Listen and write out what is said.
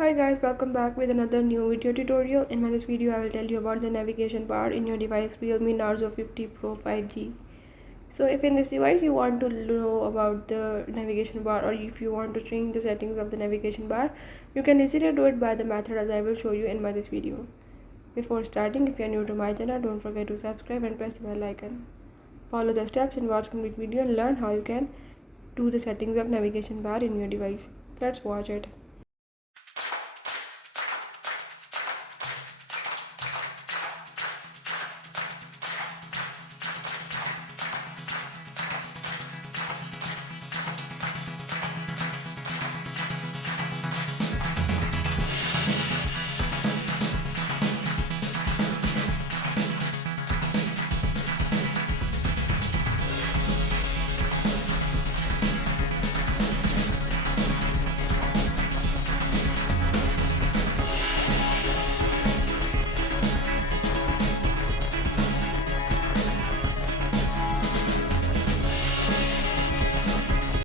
Hi guys, welcome back with another new video tutorial. In this video, I will tell you about the navigation bar in your device Realme Narzo 50 Pro 5G. So if in this device you want to know about the navigation bar, or if you want to change the settings of the navigation bar, you can easily do it by the method as I will show you in this video. Before starting, if you are new to my channel, don't forget to subscribe and press the bell icon. Follow the steps and watch complete video and learn how you can do the settings of navigation bar in your device. Let's watch it.